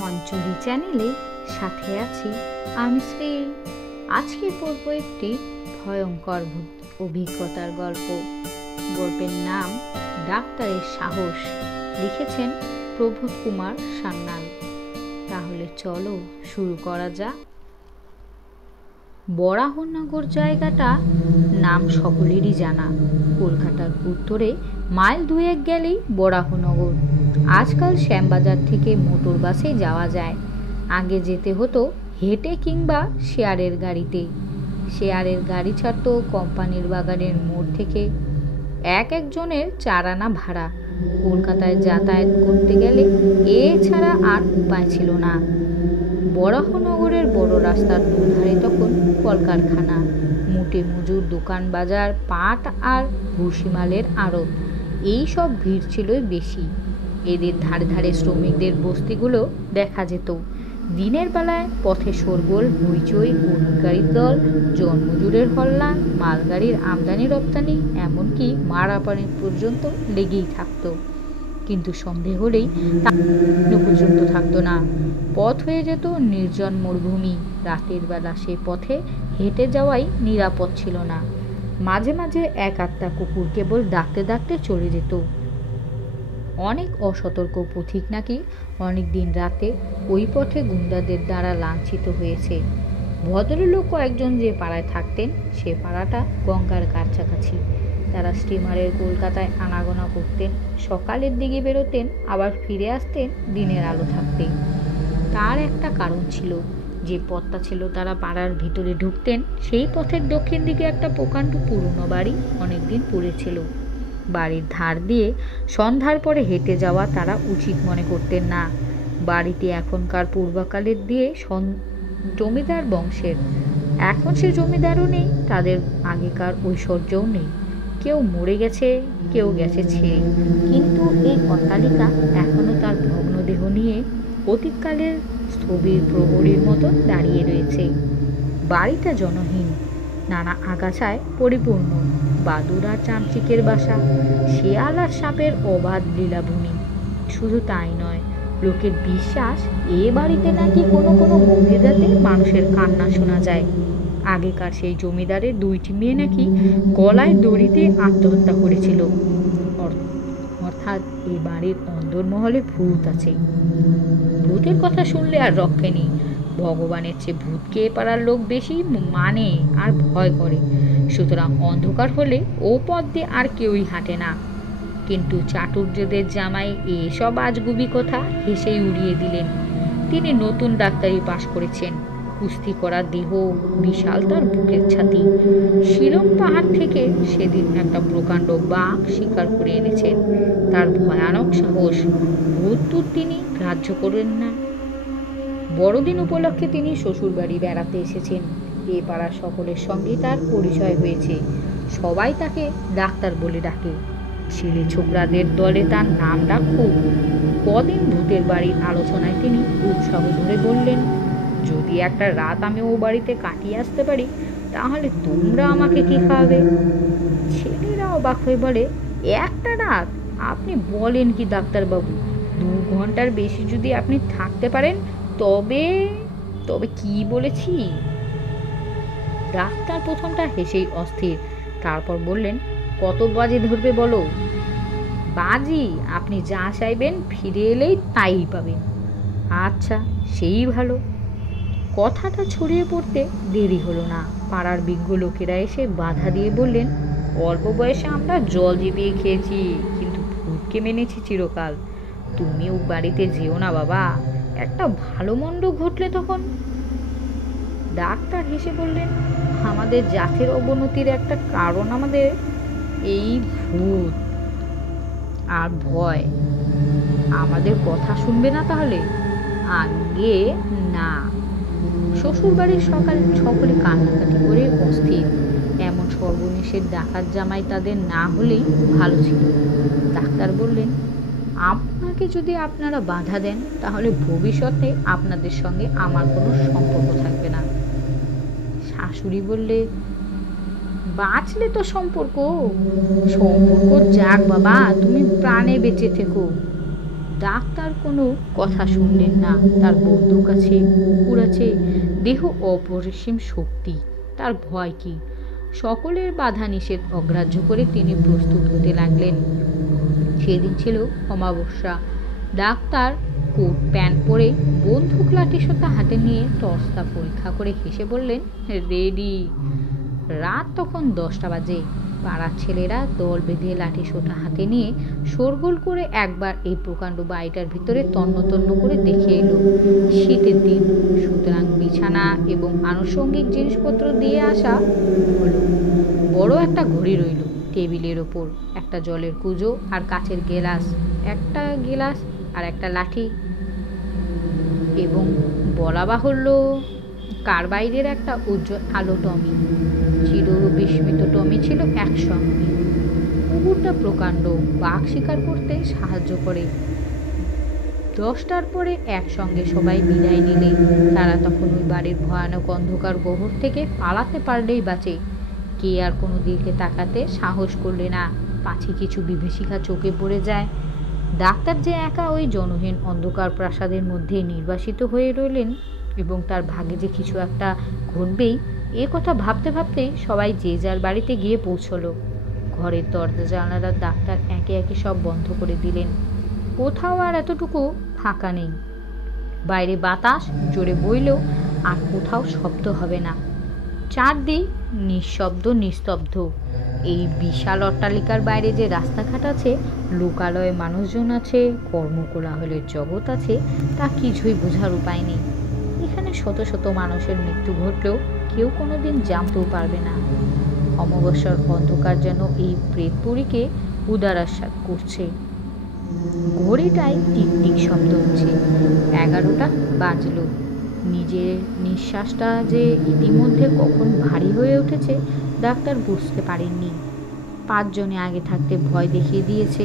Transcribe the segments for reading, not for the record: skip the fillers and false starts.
মঞ্চুরি চ্যানেলে সাথে আছি আমি শ্রী। আজকে পড়ব একটি ভয়ঙ্কর অভিজ্ঞতার গল্প। গল্পের নাম ডাক্তারের সাহস। লিখেছেন প্রবোধ কুমার সান্যাল। তাহলে চলো শুরু করা যাক। বরাহনগর জায়গাটা নাম সকলেরই জানা। কলকাতার উত্তরে মাইল 2 গেলেই বরাহনগর। আজকাল শ্যামবাজার থেকে মোটর বাসে যাওয়া যায়। আগে যেতে হতো হেঁটে কিংবা শেয়ারের গাড়িতে। শেয়ারের গাড়ি ছাড়ত কোম্পানির বাগানের মোড় থেকে। একজনের 4 আনা ভাড়া। কলকাতায় যাতায়াত করতে গেলে এছাড়া আর উপায় ছিল না। বরাহনগরের বড় রাস্তার দুধারে তখন কলকারখানা, মুটে মজুর দোকান, বাজার, পাট আর ভুসিমালের আড়ত, এইসব ভিড় ছিল বেশি। এদের ধারে ধারে শ্রমিকদের বস্তিগুলো দেখা যেত। দিনের বেলায় পথে শোরগোল, হইচই, গাড়ির দল, জনমজুরের হল্লা, মালগাড়ির আমদানি রপ্তানি, এমনকি মারাপানি পর্যন্ত লেগেই থাকতো। কিন্তু সন্ধে হলেই পর্যন্ত থাকতো না। পথ হয়ে যেত নির্জন মরুভূমি। রাতের বেলা সে পথে হেঁটে যাওয়াই নিরাপদ ছিল না। মাঝে মাঝে এক আধটা কুকুর কেবল ডাকতে ডাকতে চলে যেত। অনেক অসতর্ক পথিক নাকি অনেক দিন রাতে ওই পথে গুন্ডাদের দ্বারা লাঞ্ছিত হয়েছে। ভদ্রলোক কয়েকজন যে পাড়ায় থাকতেন, সে পাড়াটা গঙ্গার কাছাকাছি। তারা স্টিমারের কলকাতায় আনাগোনা করতেন, সকালের দিকে বেরোতেন, আবার ফিরে আসতেন দিনের আলো থাকতে। তার একটা কারণ ছিল। যে পথটা ছিল তারা পাড়ার ভিতরে ঢুকতেন, সেই পথের দক্ষিণ দিকে একটা প্রকাণ্ড পুরনো বাড়ি অনেকদিন পড়েছিল। বাড়ির ধার দিয়ে সন্ধ্যার পরে হেঁটে যাওয়া তারা উচিত মনে করতেন না। বাড়িটি এখনকার পূর্বকালের দিয়ে জমিদার বংশের। এখন সে জমিদারও নেই, তাদের আগেকার ঐশ্বর্যও নেই। কেউ মরে গেছে, কেউ গেছে ছেড়ে। কিন্তু এই অট্টালিকা এখনো তার ভগ্নদেহ নিয়ে অতীতকালের স্থবির প্রহরীর মতো দাঁড়িয়ে রয়েছে। বাড়িটা জনহীন, নানা আগাছায় পরিপূর্ণ। বাদুর আর চামচিকের বাসা, শেয়াল আর সাপের অবাধ লীলাভূমি। শুধু তাই নয়, লোকের বিশ্বাস এ বাড়িতে নাকি কোনো কোনো গভীর রাতে মানুষের কান্না শোনা যায়। আগেকার সেই জমিদারের 2টি মেয়ে নাকি গলায় দড়ি দিয়ে আত্মহত্যা করেছিল। অর্থাৎ এই বাড়ির অন্দরমহলে ভূত আছে। ভূতের কথা শুনলে আর রক্ষে নেই। ভগবানের চেয়ে ভূতকে এ পাড়ার লোক বেশি মানে আর ভয় করে। সুতরাং অন্ধকার হলে ও পথ দিয়ে আর কেউই হাঁটে না। কিন্তু চাটুর্যদের জামাই এসব আজগুবি কথা হেসেই উড়িয়ে দিলেন। তিনি নতুন ডাক্তারি পাশ করেছেন। কুস্তি করা দেহ, বিশাল তার বুকের ছাতি। শিলং পাহাড় থেকে সেদিন একটা প্রকাণ্ড বাঘ শিকার করে এনেছেন। তার ভয়ানক সাহস, ভূত তিনি গ্রাহ্য করেন না। বড়দিন উপলক্ষে তিনি শ্বশুর বাড়ি বেড়াতে এসেছেন। এ পাড়ার সকলের সঙ্গে তার পরিচয় হয়েছে। সবাই তাকে ডাক্তার বলে ডাকে। ছেলে ছোকরাদের দলে তার নাম ডাক খুব। কদিন ভূতের বাড়ির আলোচনায় তিনি উৎসাহ ধরে বললেন, যদি একটা রাত আমি ও বাড়িতে কাটিয়ে আসতে পারি, তাহলে তোমরা আমাকে কি খাওয়াবে? ছেলেরা অবাক হয়ে বলে, একটা রাত? আপনি বলেন কি ডাক্তারবাবু? 2 ঘন্টার বেশি যদি আপনি থাকতে পারেন তবে তবে কি বলেছি? ডাক্তার প্রথমটা হেসেই অস্থির, তারপর বললেন, কত বাজে ধরবে বলো? বাজি আপনি যা চাইবেন ফিরে এলেই তাই পাবেন। আচ্ছা, সেই ভালো। কথাটা ছড়িয়ে পড়তে দেরি হলো না। পাড়ার বিজ্ঞ লোকেরা এসে বাধা দিয়ে বললেন, অল্প বয়সে আমরা জল জিবিয়ে খেয়েছি, কিন্তু ভূতকে মেনেছি চিরকাল। তুমি ও বাড়িতে যেও না বাবা, একটা ভালো মন্দ ঘটলে তখন। ডাক্তার হেসে বললেন, আমাদের জাতের অবনতির একটা কারণ আমাদের এই ভূত আর ভয়। আমাদের কথা শুনবে না তাহলে? আগে না। শ্বশুর বাড়ির সকলে কান্নাকাটি করে অস্থির। এমন সর্বনেশের ডাকাত জামাই তাদের না হলেই ভালো ছিল। ডাক্তার বললেন, আপনাকে যদি আপনারা বাধা দেন, তাহলে ভবিষ্যতে আপনাদের সঙ্গে আমার কোনো সম্পর্ক থাকবে না। শাশুড়ি বললে, বাঁচলে তো সম্পর্ক যাক বাবা, তুমি প্রাণে বেঁচে থেকো। ডাক্তার কোনো কথা শুনলেন না। তার বন্দুক আছে, কুকুর আছে, দেহ অপরিসীম শক্তি, তার ভয় কি? সকলের বাধা নিষেধ অগ্রাহ্য করে তিনি প্রস্তুত হতে লাগলেন। সেদিন ছিল অমাবস্যা। ডাক্তার কোট প্যান্ট পরে বন্দুক লাঠি সোঁতা হাতে নিয়ে টর্চটা পরীক্ষা করে হেসে বললেন, রেডি। রাত তখন 10টা বাজে। পাড়ার ছেলেরা দল বেঁধে লাঠি সোঁটা হাতে নিয়ে শোরগোল করে একবার এই প্রকাণ্ড বাড়িটার ভিতরে তন্ন তন্ন করে দেখে এলো। শীতের দিন, সুতরাং বিছানা এবং আনুষঙ্গিক জিনিসপত্র দিয়ে আসা হলো। বড় একটা ঘড়ি রইল টেবিলের ওপর, একটা জলের কুজো আর কাচের গেলাস, একটা গেলাস আর একটা লাঠি, এবং বলা বাহুল্য কার্বাইডের একটা উজ্জ্বল আলো টমি। চির বিস্মিত টমি ছিল একসঙ্গে। কুকুরটা প্রকাণ্ড, বাঘ শিকার করতে সাহায্য করে। 10টার পরে একসঙ্গে সবাই বিদায় নিলে তারা তখন ওই বাড়ির ভয়ানক অন্ধকার গহ্বর থেকে পালাতে পারলেই বাঁচে। কে আর কোনো দিকে তাকাতে সাহস করলে না, পাছে কিছু বিভীষিকা চোখে পড়ে যায়। ডাক্তার যে একা ওই জনহীন অন্ধকার প্রাসাদের মধ্যে নির্বাসিত হয়ে রইলেন এবং তার ভাগে যে কিছু একটা ঘটবেই, এ কথা ভাবতে ভাবতেই সবাই যে যার বাড়িতে গিয়ে পৌঁছলো। ঘরের দরজা জানালার ডাক্তার একে একে সব বন্ধ করে দিলেন। কোথাও আর এতটুকু ফাঁকা নেই। বাইরে বাতাস জোরে বইলেও আর কোথাও শব্দ হবে না। চারদিক নিঃশব্দ, নিস্তব্ধ। এই বিশাল অট্টালিকার বাইরে যে রাস্তাঘাট আছে, লোকালয়ে মানুষজন আছে, কর্মকোলাহলের জগৎ আছে, তা কিছুই বোঝার উপায় নেই। এখানে শত শত মানুষের মৃত্যু ঘটলেও কেউ কোনোদিন জানতেও পারবে না। অমাবস্যার অন্ধকার যেন এই প্রেতপুরীকে উদারাস্বাদ করছে। ঘড়িটায় টিক টিক শব্দ হচ্ছে। 11টা বাজল। নিজের নিঃশ্বাসটা যে ইতিমধ্যে কখন ভারী হয়ে উঠেছে ডাক্তার বুঝতে পারেননি। 5 জনে আগে থাকতে ভয় দেখিয়ে দিয়েছে,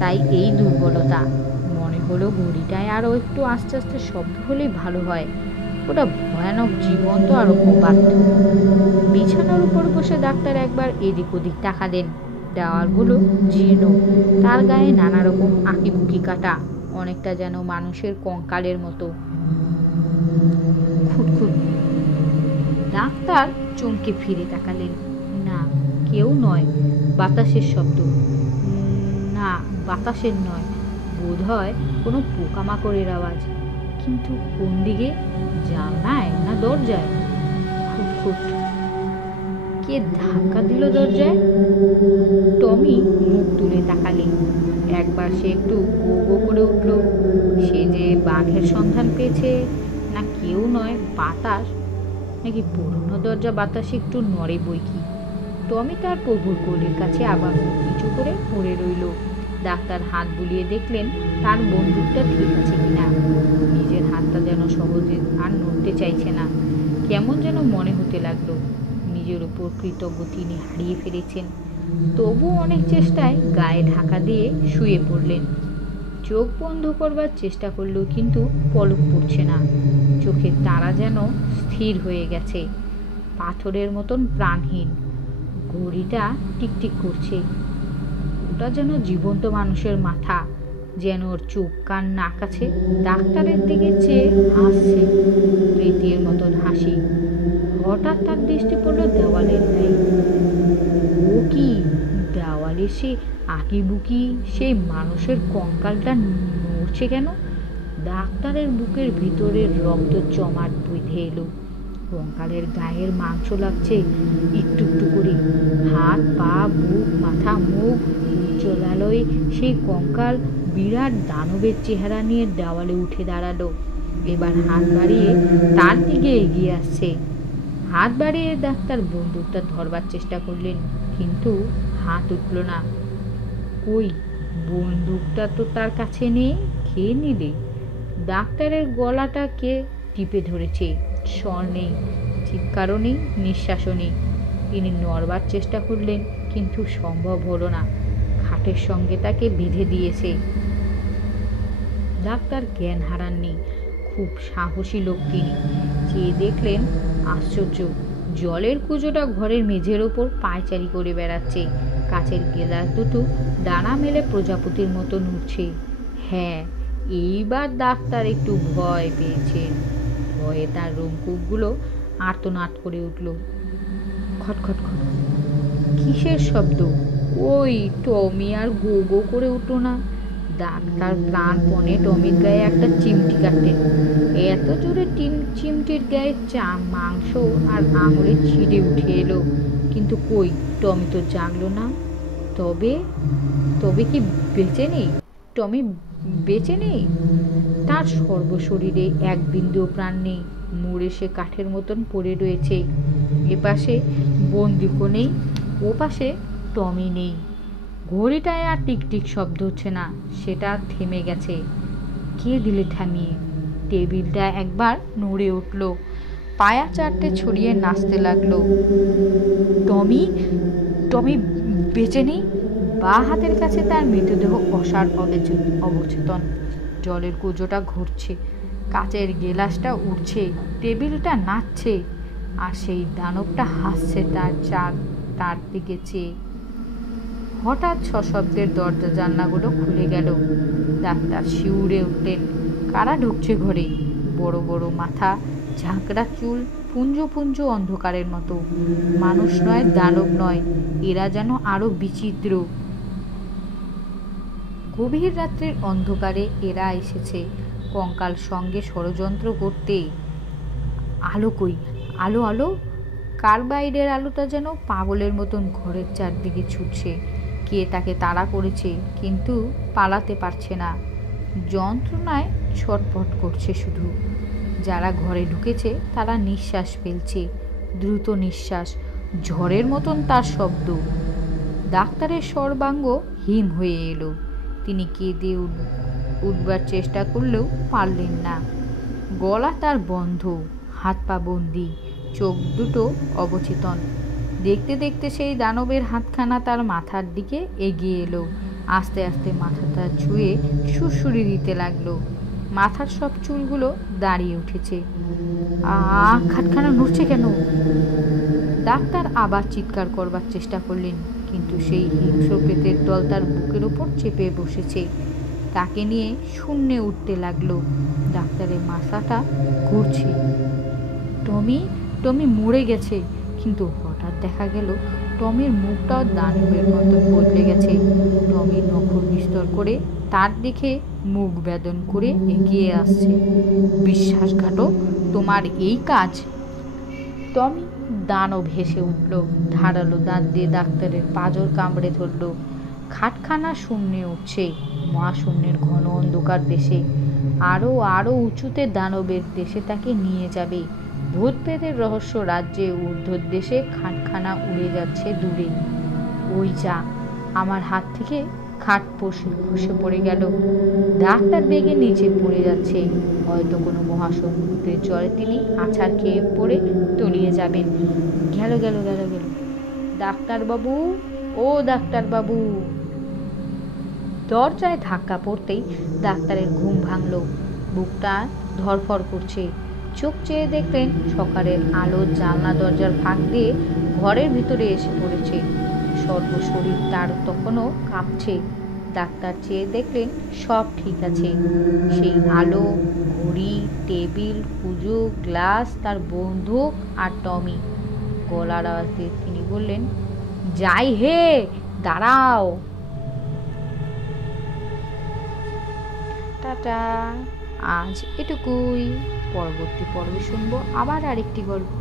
তাই এই দুর্বলতা। মনে হলো ঘড়িটায় আরও একটু আস্তে আস্তে শব্দ হলেই ভালো হয়। ওটা ভয়ানক জীবন্ত আর অবাধ্য। বিছানার উপর বসে ডাক্তার একবার এদিক ওদিক তাকালেন। দেওয়ালগুলো জীর্ণ, তার গায়ে নানা রকম আঁকিবুকি কাটা, অনেকটা যেন মানুষের কঙ্কালের মতো। খুটখুট। ডাক্তার চমকে ফিরে তাকালেন। না, কেউ নয়। বাতাসের শব্দ। না, বাতাসের নয়, বোধ হয় কোনো পোকামাকড়ের আওয়াজ। কিন্তু কোন দিকে? জানলায় না দরজায়? খুটখুট। কে ধাক্কা দিল দরজায়? টমি মুখ তুলে তাকালে। একবার সে একটু গো গো করে উঠল। সে যে বাঘের সন্ধান পেয়েছে, না কেউ নয়, বাতাস, নাকি পুরনো দরজা বাতাসে একটু নড়ে বই কি। টমি তার প্রভুর কোলের কাছে আবার নিচু করে পড়ে রইল। ডাক্তার হাত বুলিয়ে দেখলেন তার বন্দুকটা ঠিক আছে কিনা। নিজের হাতটা যেন সহজে আর নড়তে চাইছে না। কেমন যেন মনে হতে লাগলো নিজের উপর কৃতজ্ঞ তিনি হারিয়ে ফেলেছেন। তবু অনেক চেষ্টায় গায়ে ঢাকা দিয়ে শুয়ে পড়লেন। চোখ বন্ধ করবার চেষ্টা করলেও কিন্তু পলক পড়ছে না। চোখের তারা যেন স্থির হয়ে গেছে, পাথরের মতন প্রাণহীন। ঘড়িটা টিকটিক করছে। ওটা যেন জীবন্ত মানুষের মাথা, যেন ওর চোখ কান নাক আছে। ডাক্তারের দিকে চেয়ে হাসছে, প্রেতের মতন হাসি। হঠাৎ তার দৃষ্টি পড়ল দেওয়ালের গায়ে। ও কি, দেওয়ালে সে আঁকিবুকি সেই মানুষের কঙ্কালটা নড়ছে কেন? ডাক্তারের বুকের ভিতরের রক্ত জমাট বেঁধে এলো। কঙ্কালের গায়ের মাংস লাগছে একটু একটু করে। হাত পা বুক মাথা মুখ উজ্জ্বল আলোয় সেই কঙ্কাল বিরাট দানবের চেহারা নিয়ে দেওয়ালে উঠে দাঁড়ালো। এবার হাত বাড়িয়ে তার দিকে এগিয়ে আসছে। হাত বাড়িয়ে ডাক্তার বন্দুকটা ধরবার চেষ্টা করলেন, কিন্তু হাত উঠল না। কই, বন্দুকটা তো তার কাছে নেই। খেয়ে নিলে। ডাক্তারের গলাটা কে টিপে ধরেছে। স্বর নেই, চিৎকারও নেই, নিঃশ্বাসও নেই। তিনি নড়বার চেষ্টা করলেন, কিন্তু সম্ভব হলো না। খাটের সঙ্গে তাকে বেঁধে দিয়েছে। ডাক্তার জ্ঞান হারাননি। খুব সাহসী লোক তিনি। চেয়ে দেখলেন, আশ্চর্য, জলের কুজোটা ঘরের মেঝের ওপর পায়চারি করে বেড়াচ্ছে। কাচের গেলাস দুটো ডানা মেলে প্রজাপতির মতো নড়ছে। হ্যাঁ, এইবার ডাক্তার একটু ভয় পেয়েছেন। ভয়ে তার রোমকূপগুলো আর্তনাদ করে উঠল। খটখট খট, কিসের শব্দ? ওই টমি আর গো গো করে উঠল না। ডাক্তার প্রাণপণে টমির গায়ে একটা চিমটি কাটলেন। এত জোরে চিমটির গায়ে মাংস আর আঙুলে ছিঁড়ে উঠে এলো, কিন্তু কই, টমি তো জাগলো না। তবে তবে কি বেঁচে নেই? টমি বেঁচে নেই? তার সর্বশরীরে এক বিন্দুও প্রাণ নেই। মরে সে কাঠের মতন পড়ে রয়েছে। এপাশে বন্দুকও নেই, ও পাশে টমি নেই। ঘড়িটায় আর টিকটিক শব্দ হচ্ছে না, সেটা থেমে গেছে। কে দিলে থামিয়ে? টেবিলটা একবার নড়ে উঠল, পায়া চারটে ছড়িয়ে নাচতে লাগলো। টমি টমি বেঁচে নেই। বা হাতের কাছে তার মৃতদেহ অসাড় অবচেতন। জলের কুজোটা ঘুরছে, কাচের গেলাসটা উঠছে, টেবিলটা নাচছে, আর সেই দানবটা হাসছে তার দিকে চেয়ে। হঠাৎ সশব্দের দরজা জানলাগুলো খুলে গেল। ডাক্তার শিউরে উঠলেন। কারা ঢুকছে ঘরে? বড় বড় মাথা, ঝাঁকড়া চুল, পুঞ্জ পুঞ্জ অন্ধকারের মতো। মানুষ নয়, দানব নয়, এরা যেন আরো বিচিত্র। গভীর রাত্রের অন্ধকারে এরা এসেছে কঙ্কাল সঙ্গে ষড়যন্ত্র করতে। আলো কই? আলো আলো! কার্বাইডের আলোটা যেন পাগলের মতন ঘরের চারদিকে ছুটছে। কে তাকে তাড়া করেছে, কিন্তু পালাতে পারছে না। যন্ত্রণায় ছটফট করছে শুধু। যারা ঘরে ঢুকেছে তারা নিঃশ্বাস ফেলছে, দ্রুত নিঃশ্বাস, ঝড়ের মতন তার শব্দ। ডাক্তারের সর্বাঙ্গ হিম হয়ে এলো। তিনি কেঁদে উঠবার চেষ্টা করলেও পারলেন না। গলা তার বন্ধ, হাত পা বন্দি, চোখ দুটো অবচেতন। দেখতে দেখতে সেই দানবের হাতখানা তার মাথার দিকে এগিয়ে এলো। আস্তে আস্তে মাথাটা ছুঁয়ে সুরসুরি দিতে লাগলো। মাথার সব চুলগুলো দাঁড়িয়ে উঠেছে। খাটখানা নড়ছে কেন? ডাক্তার আবার চিৎকার করবার চেষ্টা করলেন, কিন্তু সেই হিংস্র প্রেতের দল তার বুকের ওপর চেপে বসেছে। তাকে নিয়ে শূন্যে উঠতে লাগলো। ডাক্তারের মাথাটা ঘুরছে। টমি টমি মরে গেছে। কিন্তু হঠাৎ দেখা গেল টমির মুখটাও দানবের মতন বদলে গেছে। টমি নখর বিস্তর করে তার দিকে মুখ বেদন করে এগিয়ে আসছে। বিশ্বাসঘাতক, তোমার এই কাজ! টমি দানব হেসে উঠল, ধারালো দাঁত দিয়ে ডাক্তারের পাঁজর কামড়ে ধরল। খাটখানা শূন্যে উঠছে, মহাশূন্যের ঘন অন্ধকার দেশে। আরো আরো উঁচুতে দানবের দেশে তাকে নিয়ে যাবে। ভূত প্রেতের রহস্য রাজ্যে ঊর্ধ্বর দেশে খাটখানা উড়ে যাচ্ছে দূরে। ওই যা, আমার হাত থেকে খাট খসে পড়ে গেল। ডাক্তার বেগে নিচে পড়ে যাচ্ছে। হয়তো কোনো মহাসমুদ্রের জলে তিনি আছাড় খেয়ে পড়ে তলিয়ে যাবেন। গেল গেল গেল গেল। ডাক্তারবাবু, ও ডাক্তারবাবু! দরজায় ধাক্কা পড়তেই ডাক্তারের ঘুম ভাঙল। বুকটা ধরফর করছে। চোখ চেয়ে দেখলেন সকালের আলো জানলা দরজার ফাঁক দিয়ে ঘরের ভিতরে এসে পড়েছে। সর্বশরীর তার তখনও কাঁপছে। ডাক্তার চেয়ে দেখলেন সব ঠিক আছে। সেই আলো, ঘড়ি, টেবিল, কুজো, গ্লাস, তার বন্দুক আর টমি। গলার আওয়াজ দিয়ে তিনি বললেন, যাই হে, দাঁড়াও। টাটা, আজ এটুকুই। পরবর্তী পর্বে শুনবো আবার আরেকটি গল্প।